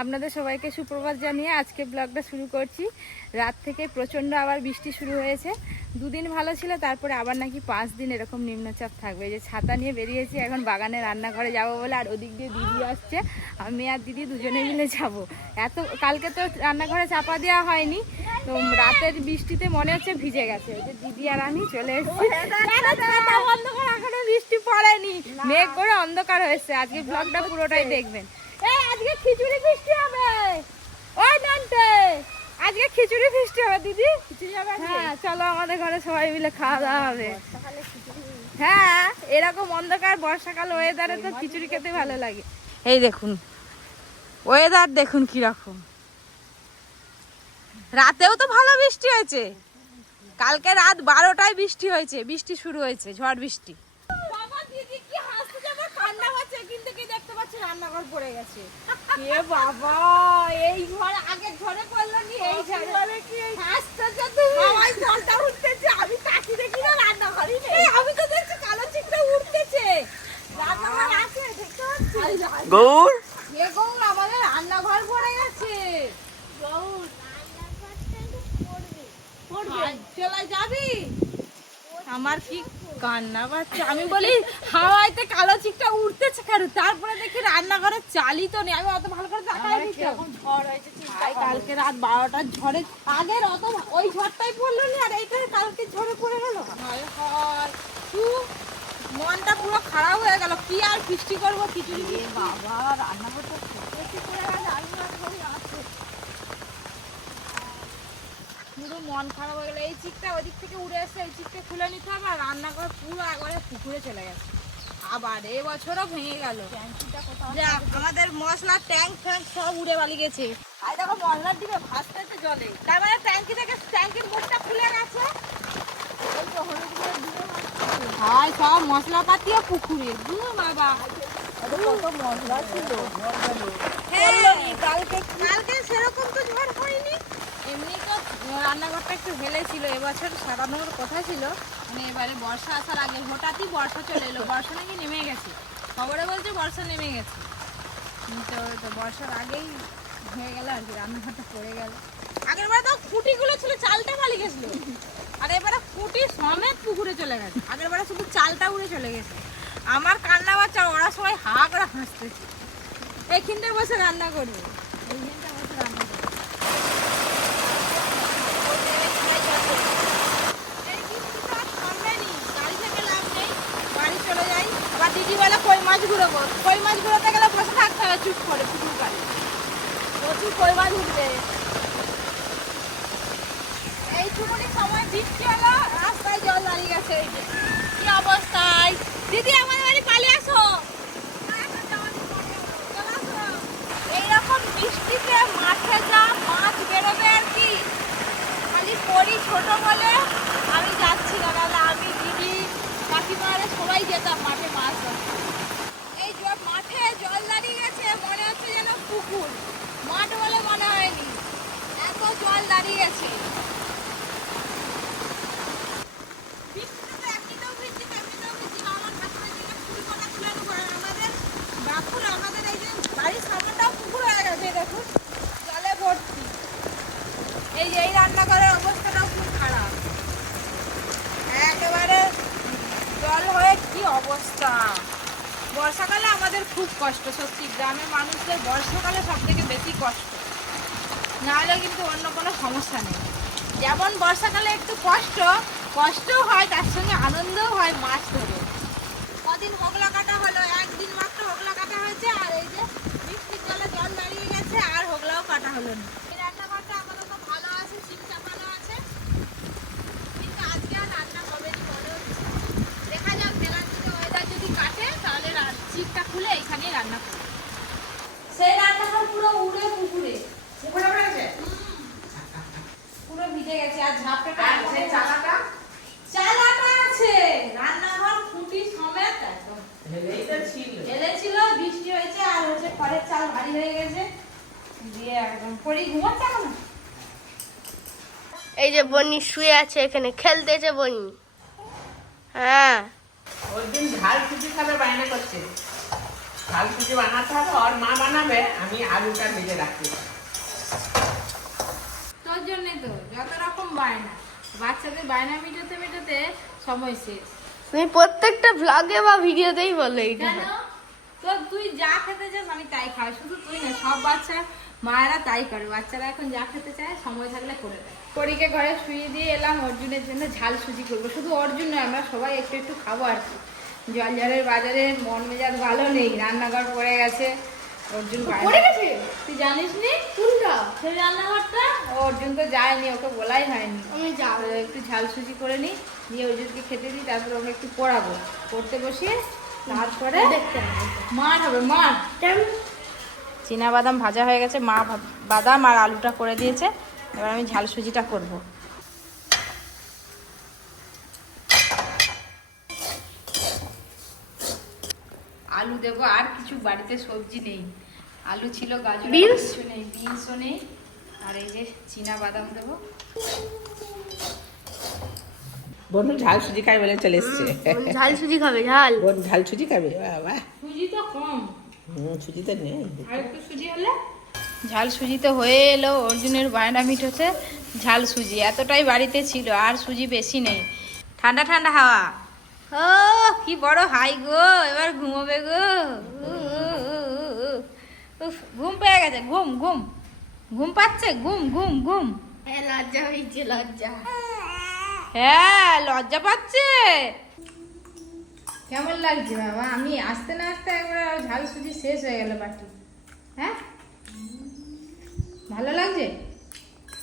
আপনাদের সবাইকে সুপ্রভাত জানিয়ে আজকে ব্লগটা শুরু করছি। রাত থেকে প্রচণ্ড আবার বৃষ্টি শুরু হয়েছে। দুদিন ভালো ছিল তারপরে আবার নাকি পাঁচ দিন এরকম নিম্নচাপ থাকবে। যে ছাতা নিয়ে বেরিয়েছি এখন বাগানে রান্নাঘরে যাব বলে আর ওদিক দিয়ে দিদি আসছে। আমি আর দিদি দুজনে মিলে যাব। এত কালকে তো রান্নাঘরে চাপা দেওয়া হয়নি। তো রাতের বৃষ্টিতে মনে হচ্ছে ভিজে গেছে। যে দিদি আর আমি চলে এসেছি। বৃষ্টি পড়েনি? মেঘ করে অন্ধকার হয়েছে। আজকে ব্লগটা পুরোটাই দেখবেন। আজকে খিচুড়ি বৃষ্টি হবে। ওই নানতে আজকে খিচুড়ি বৃষ্টি হবে দিদি। খিচুড়ি হবে হ্যাঁ চলো আমাদের ঘরে সবাই মিলে খাওয়া দাওয়া হবে। হ্যাঁ এরকম অন্ধকার বর্ষাকাল ওয়েদারে তো খিচুড়ি খেতে ভালো লাগে। এই দেখুন ওয়েদার দেখুন কীরকম। রাতেও তো ভালো বৃষ্টি হয়েছে। কালকে রাত বারোটায় বৃষ্টি হয়েছে বৃষ্টি শুরু হয়েছে ঝড় বৃষ্টি বাবা দিদি কি হাসতে যাবে ঠান্ডা হচ্ছে কিন্তু কি দেখতে পাচ্ছি রান্নাঘর পড়ে গেছে। এ বাবা এই ঘর আগের ঘরে পড়ল নি এই ঘরে? কি হাসতেছে তুমি। হাওয়াই জলটা উঠতেছে আমি তাকি দেখি না রান্নাঘরই নেই। আমি তো দেখছি কালো চিকটা উঠতেছে। রান্নাঘর আছে দেখতে পাচ্ছি। গৌর? এ গৌর আমাদের রান্নাঘর পড়ে গেছে। গৌর। রান্নাঘরটা একটু পড়বে। চলে যাবি? আমার কি কান্না পাচ্ছে আমি বলি হাওয়াইতে কালো চিকটা উঠতেছে কেন? তারপরে দেখি রান্নাঘরে চালই তো নেই। আমি অত ভালো করে ভাই কালকে রাত বারোটার ঝড়ে আগের অত ওই ঝড়টাই পড়ল না আর এইটা কালকে ঝড়ে পড়ে গেল। হায়। হায় মনটা পুরো খারাপ হয়ে গেল। কি আর বৃষ্টি করব খিচুড়ি বাবা রান্নাঘরটা কি করে গেল রান্নাঘরে আছে পুরো মন খারাপ হয়ে গেল। এই চিকটা ওদিক থেকে উড়ে এসে এই চিকটা খুলে নিতে হবে আর রান্নাঘর পুরো একবারে পুকুরে চলে গেছে। আবার এই বছরও ভেঙে গেল। যা আমাদের মশলার ট্যাঙ্ক ফ্যাঙ্ক সব উড়ে বালি গেছে। আর দেখো মশলার দিকে ভাসতেছে জলে। তার মানে ট্যাঙ্কি থেকে ট্যাঙ্কির মুখটা খুলে গেছে। ভাই সব মশলাপাতিও পুকুরে। দু বাবা। মশলা ছিল। কালকে কালকে সেরকম তো ঝড় হয়নি। এমনি তো রান্নাঘরটা একটু হেলেছিল এবছর সারানোর কথা ছিল। মানে এবারে বর্ষা আসার আগে হঠাৎই বর্ষা চলে এলো, বর্ষা নাকি নেমে গেছে। খবরে বলছে বর্ষা নেমে গেছে। তো তো বর্ষার আগেই হয়ে গেল আর কি, রান্নাঘরটা পড়ে গেল। আগের বার তো খুঁটিগুলো ছিল, চালটা পালি গেছিল। আর এবারে খুঁটি সমেত পুকুরে চলে গেছে। আগের বারে শুধু চালটা উড়ে চলে গেছে। আমার কান্না বাচ্চা, ওরা সবাই হা করে হাসতেছে। এইখানটায় বসে রান্না করবে এইখানটায় বসে রান্না করবে এই বৃষ্টিটা আর থামবে নি। গাড়ি থেকে লাভ নেই। বাড়ি চলে যাই। আবার দিদি বলে কই মাছ ঘুরবো কই মাছ ঘুরোতে গেলে বসে থাকতে হবে, চুপ করে পুকুর পাড়ে প্রচুর কই মাছ উঠবে। এই চুমুনির সময় বৃষ্টি হলো, রাস্তায় জল দাঁড়িয়ে গেছে, এই যে। কি অবস্থায়? দিদি, আমাদের বাড়ি পালিয়ে আসো। এইরকম বৃষ্টিতে মাঠে যা মাছ বেরোবে আর কি। খালি পরি ছোট বলে আমি যাচ্ছি না, নাহলে আমি, দিদি কাকিমারা সবাই যেতাম মাঠে মাছ ধরতে। জল দাঁড়িয়ে গেছে, মনে হচ্ছে যেন পুকুর। মাঠ বলে মনে হয়নি। এত জল দাঁড়িয়ে গেছে বৃষ্টিতে তো এমনিতেও ভিজছি, তেমনিতেও ভিজছি। আমার ঠাকুরের দিকে ফুলকণা তুলে নেব। আর আমাদের বাকুল আমাদের এই যে বাড়ির সামনেটাও পুকুর হয়ে গেছে এই দেখুন জলে ভর্তি এই যে এই রান্নাঘরের অবস্থাটাও খুব খারাপ একেবারে জল হয়ে কি অবস্থা বর্ষাকালে আমাদের খুব কষ্ট, সত্যি। গ্রামের মানুষদের বর্ষাকালে সব থেকে বেশি কষ্ট। নাহলে কিন্তু অন্য কোনো সমস্যা নেই। যেমন বর্ষাকালে একটু কষ্ট, কষ্টও হয়, তার সঙ্গে আনন্দও হয় মাছ ধরে। কদিন হোগলা কাটা হলো, একদিন মাত্র হোগলা কাটা হয়েছে, আর এই যে বৃষ্টির জলে জল দাঁড়িয়ে গেছে, আর হোগলাও কাটা হলো না এই রান্নাঘরটা আপাতত ভালো আছে সিম চাপানো আছে কিন্তু আজকে আর রান্না হবে না মনে হচ্ছে দেখা যাক বেলার দিকে ওয়েদার যদি কাটে তাহলে রা- চিকটা খুলে এখানেই রান্না করব। সেই রান্নাঘর পুরো উড়ে পুকুরে। পুকুরে পড়ে গেছে? পুরো ভিজে গেছে। আর ঝাপটা চালাটা? চালাটা আছে। রান্নাঘর খুঁটি সমেত একদম। ঢেলেছিল বৃষ্টি হয়েছে আর হচ্ছে খড়ের চাল ভারী হয়ে গেছে। দিয়ে একদম পরি ঘুমাচ্ছে এখন? এই যে বনি শুয়ে আছে এখানে খেলতেছে বনি। হ্যাঁ। ওই দিন ঝাল খিচুড়ি খাবে বায়না করছে। ঝাল সুজি বানাতে হবে আর মা বানাবে আমি আলুটা ভেজে রাখছি। তোর জন্যই তো যত রকম বায়না বাচ্চাদের বায়না মেটাতে মেটাতে সময় শেষ। তুমি প্রত্যেকটা ভ্লগে বা ভিডিওতেই বলো এইটা। তো তুই যা খেতে চাস আমি তাই খাই শুধু তুই না সব বাচ্চা মায়েরা তাই করে। বাচ্চারা এখন যা খেতে চায় সময় থাকলে করে দেয়। পরীকে ঘরে শুয়ে দিয়ে এলাম অর্জুনের জন্য ঝাল সুজি করব। শুধু অর্জুন নয় আমরা সবাই একটু একটু খাব আর কি। জলঝালের বাজারে মন মেজাজ ভালো নেই রান্নাঘর পড়ে গেছে অর্জুন পড়ে গেছে? তুই জানিস নি? কোনটা সেই রান্নাঘরটা? অর্জুন তো যায়নি ওকে বলাই হয়নি। আমি যাব। একটু ঝাল সুজি করে নিই দিয়ে অর্জুনকে খেতে দিই তারপর ওকে একটু পড়াবো। পড়তে বসিয়ে তারপরে মার হবে মার। চীনা বাদাম ভাজা হয়ে গেছে মা বাদাম আর আলুটা করে দিয়েছে এবার আমি ঝাল সুজিটা করব। আলু দেবো আর কিছু বাড়িতে সবজি নেই। আলু ছিল গাজর কিছু নেই বিনসও নেই। আর এই যে চীনা বাদাম দেবো। বন্ধু ঝাল সুজি খাই বলে চলে এসছে। ঝাল সুজি খাবে ঝাল। বোন ঝাল সুজি খাবে? বাবা সুজি তো কম। হুম সুজি তো নেই। আর একটু সুজি হলে? ঝাল সুজি তো হয়ে এলো অর্জুনের বায়না মিট হচ্ছে ঝাল সুজি এতটাই বাড়িতে ছিল আর সুজি বেশি নেই। ঠান্ডা ঠান্ডা হাওয়া। ও কি বড় হাই গো এবার ঘুমোবে গো। উফ, ঘুম পেয়ে গেছে ঘুম ঘুম। ঘুম পাচ্ছে ঘুম ঘুম ঘুম। হ্যাঁ লজ্জা হয়েছে লজ্জা। হ্যাঁ লজ্জা পাচ্ছে। কেমন লাগছে বাবা? আমি আসতে না আসতে একবার ঝাল সুজি শেষ হয়ে গেল বাটি হ্যাঁ? ভালো লাগছে?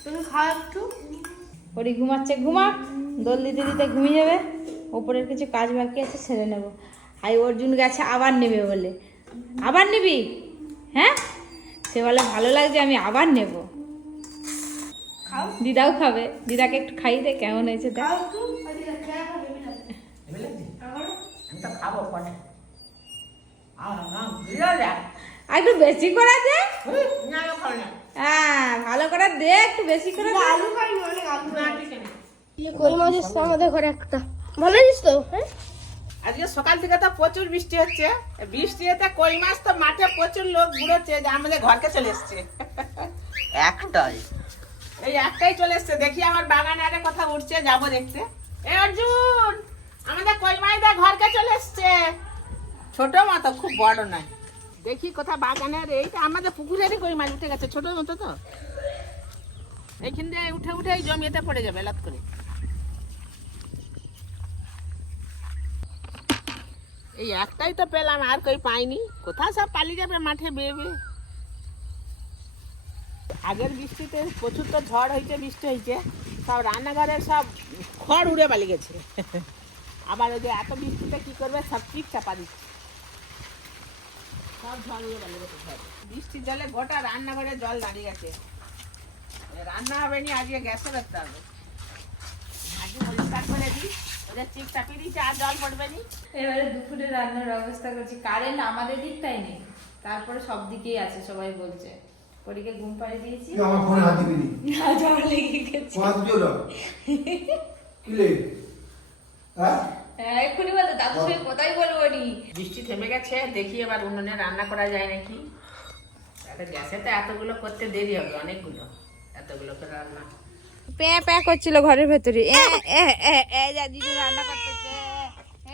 তুমি খাও একটু। ওরি ঘুমাচ্ছে ঘুমাক। দোল দিতে দিতে ঘুমিয়ে যাবে। ওপরের কিছু কাজ বাকি আছে সেরে নেব। হাই অর্জুন গেছে আবার নেবে বলে। আবার নিবি? হ্যাঁ? সে বলে ভালো লাগছে আমি আবার নেব। দিদাও খাবে। দিদাকে একটু খাইয়ে দে কেমন হয়েছে একটু বেশি করে দে। হ্যাঁ ভালো করে দে একটু বেশি করে আলু খাইনি অনেক আলু না ঠিক আছে। কই মাছ আমাদের ঘরে একটা? ভালো আছিস তো? হ্যাঁ? আজকে সকাল থেকে তো প্রচুর বৃষ্টি হচ্ছে। বৃষ্টি হতে কই মাছ তো মাঠে প্রচুর লোক ঘুরেছে যে আমাদের ঘরকে চলে এসছে। একটাই। এই একটাই চলে এসছে। দেখি আমার বাগানে আরে কথা উঠছে যাব দেখতে। এ অর্জুন আমাদের কই মাইদা ঘরকে চলে এসছে। ছোট মতো খুব বড় নয়। দেখি কোথা বাগানের এইটা আমাদের পুকুরেরই কই মাছ উঠে গেছে ছোট মতো তো। এইখান দিয়ে উঠে উঠে এই জমিতে পড়ে যাবে লাত করে। এই একটাই তো পেলাম, আর কই পাইনি। কোথায় সব পালিয়ে যাবে, মাঠে বেয়ে আগের বৃষ্টিতে প্রচুর তো ঝড় হয়েছে বৃষ্টি হয়েছে সব রান্নাঘরের সব খড় উড়ে পালিয়ে গেছে। আবার ওই যে এত বৃষ্টিতে কি করবে, সব চিপ চাপা দিচ্ছে। সব ঝড় উড়ে পালিয়ে গেছে। বৃষ্টির জলে গোটা রান্নাঘরে জল দাঁড়িয়ে গেছে। রান্না হবে নি, আজকে গ্যাসে রাখতে হবে। আজকে পরিষ্কার করে দিই। এবারে দুপুরে রান্নার ব্যবস্থা করছি। কারেন্ট আমাদের দিকটাই নেই। তারপরে সব দিকেই আছে সবাই বলছে। পরীকে ঘুম পাড়িয়ে দিয়েছি। আমার ফোনে হাত দিবি না? জল লেগে গেছে। হাত দিও না কি লে হ্যাঁ? হ্যাঁ এক্ষুনি বলতে সঙ্গে কোথায় বলব নি। বৃষ্টি থেমে গেছে দেখি এবার উনুনে রান্না করা যায় নাকি। তাহলে গ্যাসে তো এতগুলো করতে দেরি হবে অনেকগুলো এতগুলো করে রান্না। প্যাঁ প্যাঁ করছিল ঘরের ভেতরে। দিদি রান্না করতেছে।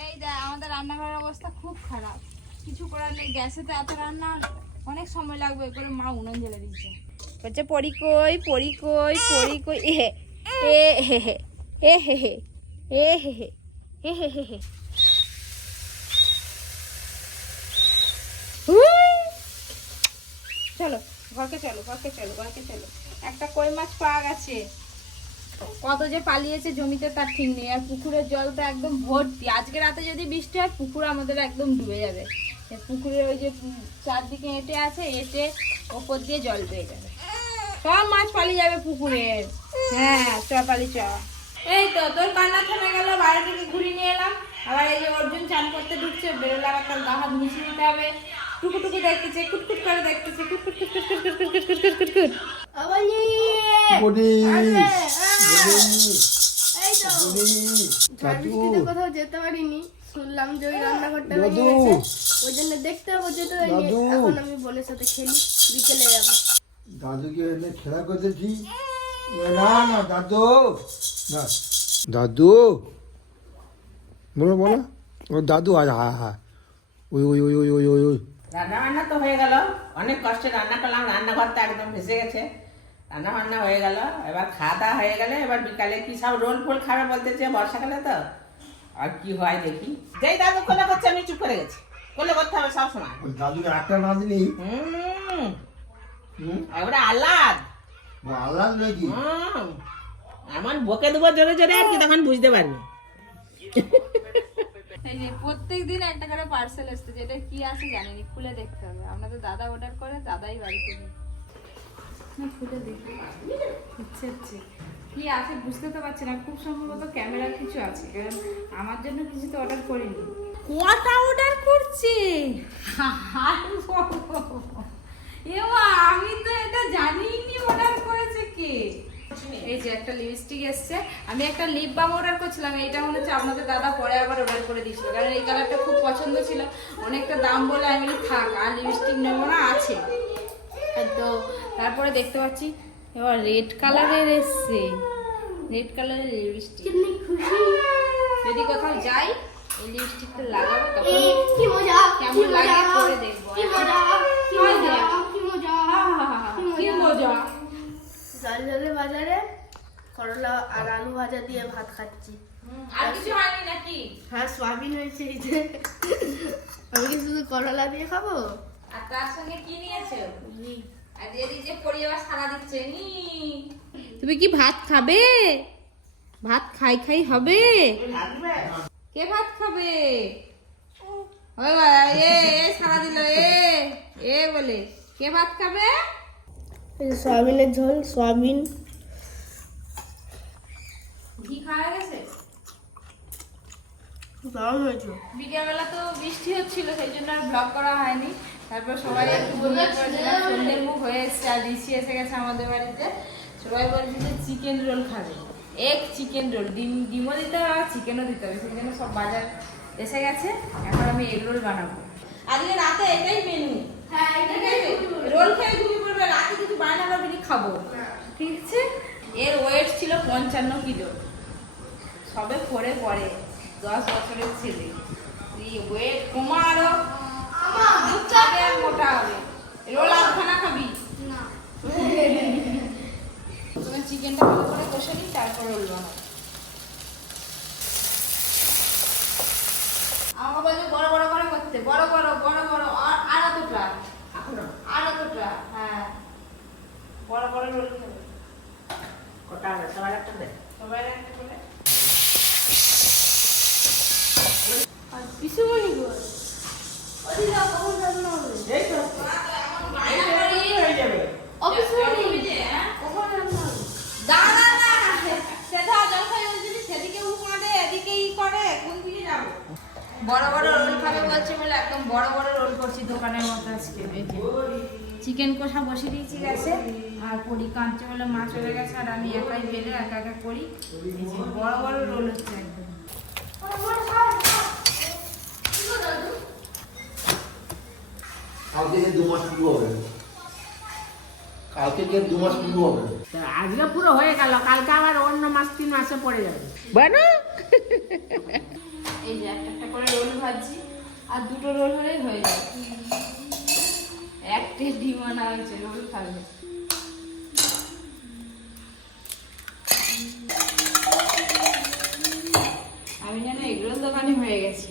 এই দা আমাদের রান্নাঘরের অবস্থা খুব খারাপ। কিছু করার নেই, গ্যাসে তো এত রান্না, অনেক সময় লাগবে করে মা উনুন জ্বেলে দিচ্ছে। বলছে, পরি কই পরি কই পরি কই, এ হে হে হে, এ, হে হে, এ, হে হে হে হে হে। উই! চলো, ঘরকে চলো ঘরকে চলো ঘরকে চলো। একটা কই মাছ পাওয়া গেছে। কত যে পালিয়েছে জমিতে তার ঠিক নেই, আর পুকুরের জল তো একদম ভর্তি। আজকে রাতে যদি বৃষ্টি হয়, পুকুর আমাদের একদম ডুবে যাবে। পুকুরের ওই যে চারদিকে এঁটে আছে, এঁটে ওপর দিয়ে জল পেয়ে যাবে। সব মাছ পালিয়ে যাবে পুকুরের হ্যাঁ চ পালি চ। এই তো, তোর কান্না থেমে গেল, বাইরে থেকে ঘুরিয়ে নিয়ে এলাম। আবার এই যে অর্জুন চান করতে ঢুকছে বেরোলে আবার তার গা হাত মিশিয়ে দিতে হবে। টুকু টুকু দেখতেছে, কুটকুট করে দেখতেছে, কুটকুট কুটকুট কুটকুট কুটকুট কুটকুট কুটকুট। আবার বডি বডি ঝড় চাচু বৃষ্টিতে কোথাও যেতে পারিনি। শুনলাম যে ওই রান্নাঘরটা ভেঙে দাদু গেছে। ওই জন্য দেখতে। এখন আমি বোনের সাথে খেলি। বিকেলে যাব। দাদুকে এনে খেলা করতেছি না না দাদু। না। দাদু। বলো বলো। ও দাদু হ্যাঁ হ্যাঁ ওই ওই ওই ওই ওই ওই ওই। রান্না বান্না তো হয়ে গেল। অনেক কষ্টে রান্না করলাম। রান্নাঘরটা একদম ভেসে গেছে। রান্না বান্না হয়ে গেল। এবার খাওয়া দাওয়া হয়ে গেলে এবার বিকালে কি সব রোল ফোল খাবে বলতেছে বর্ষাকালে তো? আর কি হয় দেখি। যেই দাদু কোলে করছে আমি চুপ করে গেছি। কোলে করতে হবে সব সময়। দাদুকে একটা না দিলি? হুম। হুম? এবারে আহ্লাদ। আল্লাহ নাকি হুম। এমন বকে দেবো জোরে জোরে আর কি তখন বুঝতে পারবি। এই যে প্রত্যেক দিন একটা করে পার্সেল আসছে যেটা কি আছে জানিনি খুলে দেখতে হবে। আপনাদের দাদা অর্ডার করে দাদাই বাড়িতে নেই না খুলে দেখি ইচ্ছে হচ্ছে। কি আছে বুঝতে তো পারছি না খুব সম্ভবত ক্যামেরার কিছু আছে কারণ আমার জন্য কিছু তো অর্ডার করিনি। কটা অর্ডার করছে? এবা আমি তো এটা জানিনি অর্ডার করেছে কে। এই যে একটা লিপস্টিক এসছে আমি একটা লিপ বাম অর্ডার করছিলাম এইটা মনে হচ্ছে আপনাদের দাদা পরে আবার অর্ডার করে দিয়েছিল কারণ এই কালারটা খুব পছন্দ ছিল। অনেকটা দাম বলে আমি থাক আর লিপস্টিক নেব না আছে। তো তারপরে দেখতে পাচ্ছি এবার রেড কালারের এসছে। রেড কালারের লিপস্টিক যদি কোথাও যাই এই লিপস্টিকটা লাগাবো তখন কেমন লাগে করে দেখব। কি মজা কি মজা কি মজা কি মজা। জলজলে বাজারে করলা আর আলু ভাজা দিয়ে ভাত খাচ্ছি। আর কিছু হয়নি নাকি? হ্যাঁ সোয়াবিন হয়েছে এই যে। আমি কি শুধু করলা দিয়ে খাব? আর তার সঙ্গে কি নিয়েছো? ঘি। আর এদিক যে পরিবার সারা দিচ্ছে নি তুমি কি ভাত খাবে? ভাত খাই খাই হবে? কে ভাত খাবে? ওই বাবা, এ এ সারা দিল এ এ বলে। কে ভাত খাবে? সোয়াবিনের ঝোল সোয়াবিন। ঘি খাওয়া গেছে? বিকেলবেলা তো বৃষ্টি হচ্ছিল সেই জন্য আর ব্লগ করা হয়নি। তারপর সবাই একটু সন্ধ্যের মুখ হয়ে এসছে আর ঋষি এসে গেছে আমাদের বাড়িতে। সবাই বলছে যে চিকেন রোল খাবে। এক চিকেন রোল ডিম ডিমও দিতে হবে আর চিকেনও দিতে হবে। সেই জন্য সব বাজার এসে গেছে এখন আমি এগ রোল বানাবো। আজকে রাতে এটাই মেনু হ্যাঁ রোল খেয়ে ঘুমিয়ে পড়বে রাতে কিছু বায়না করবি খাব। ঠিক আছে? এর ওয়েট ছিল পঞ্চান্ন কিলো। সবে পরে পরে দশ বছরের ছেলে। ওয়েট কমা আর মোটা হবে রোল আর এতটা হ্যাঁ বড় বড় রোল খাবে কটা হবে সবার একটা দে সবাই একটা করে আর গো ওদিকে কখন রান্না হবে এই তো এই তো এখনই হয়ে যাবে ও পিসুমণি হ্যাঁ কখন রান্না হবে দাঁড়া না সেটা যখন যদি সেদিকে উ করে এদিকে ই করে কোন দিকে যাব বড় বড় রোল খাবে বলছে বলে একদম বড় বড় রোল করছি দোকানের মতো আজকে। চিকেন কষা বসিয়ে দিয়েছি গেছে আর পরি কাঁদছে বলে মা চলে গেছে আর আমি একাই বেলে একা একা করি। বড় বড় রোল হচ্ছে একদম। কালকে দু মাস পুরো হবে। কালকে যে দু মাস পুরো হবে। আজকে পুরো হয়ে গেল কালকে আবার অন্য মাস তিন মাসে পড়ে যাবে। বানু! এই যে একটা একটা করে রোল ভাজছি, আর দুটো রোল হলেই হয়ে যাবে একটি ডিম আনা হয়েছে রোল খাবে। আমি যেন এগুলো দোকানে হয়ে গেছি।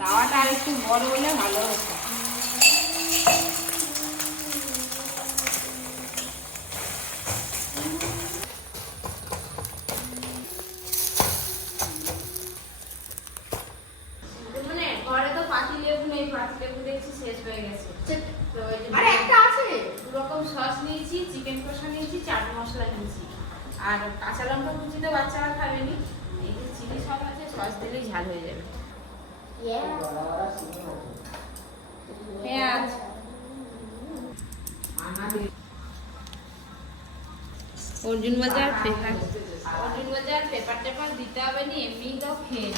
তাওয়াটা আর একটু বড় হলে ভালো হতো মানে ঘরে তো পাতি লেবু নেই পাতি শেষ হয়ে গেছে। তো আরে একটা আছে। দু রকম সস নিয়েছি চিকেন কষা নিয়েছি চাট মশলা নিয়েছি। আর কাঁচা লঙ্কা কুচি তো বাচ্চারা খাবেনি। এই যে চিলি সস আছে সস দিলেই ঝাল হয়ে যাবে। পেঁয়াজ। অর্জুন বাজার পেপার অর্জুন বাজার পেপার টেপার দিতে হবে নি এমনি তো খেয়ে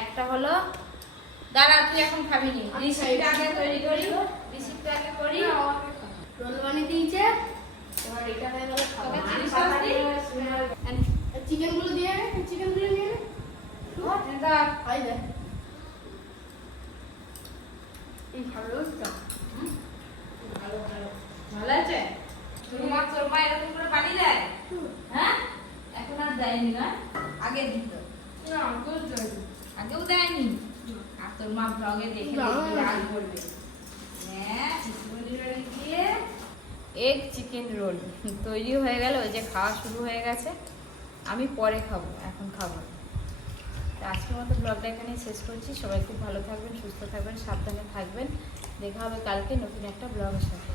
একটা হলো দাঁড়া তুই এখন খাবি নি। রিসিপ্ট আগে তৈরি করি। রিসিপ্ট আগে করি। রোল বানিয়ে দিয়েছে। এবার এটা হয়ে গেলে খাব তোকে চিলি সস দিই? চিকেনগুলো দিয়ে চিকেনগুলো নিয়ে। দাঁড়া হয় দেখ এই ভালো তো ভালো আছে? তোর মা তোর মা এরকম করে বানিয়ে দেয়? হ্যাঁ? এখন আর দেয়নি না আগে দিত। না আগেও দেয়নি? তোর মা ব্লগে দেখে। রাগ করবে। হ্যাঁ দিয়ে এগ চিকেন রোল তৈরি হয়ে গেল ওই যে খাওয়া শুরু হয়ে গেছে। আমি পরে খাব এখন খাব। আজকের মতো ব্লগটা এখানে শেষ করছি। সবাই খুব ভালো থাকবেন সুস্থ থাকবেন সাবধানে থাকবেন। দেখা হবে কালকে নতুন একটা ব্লগের সাথে।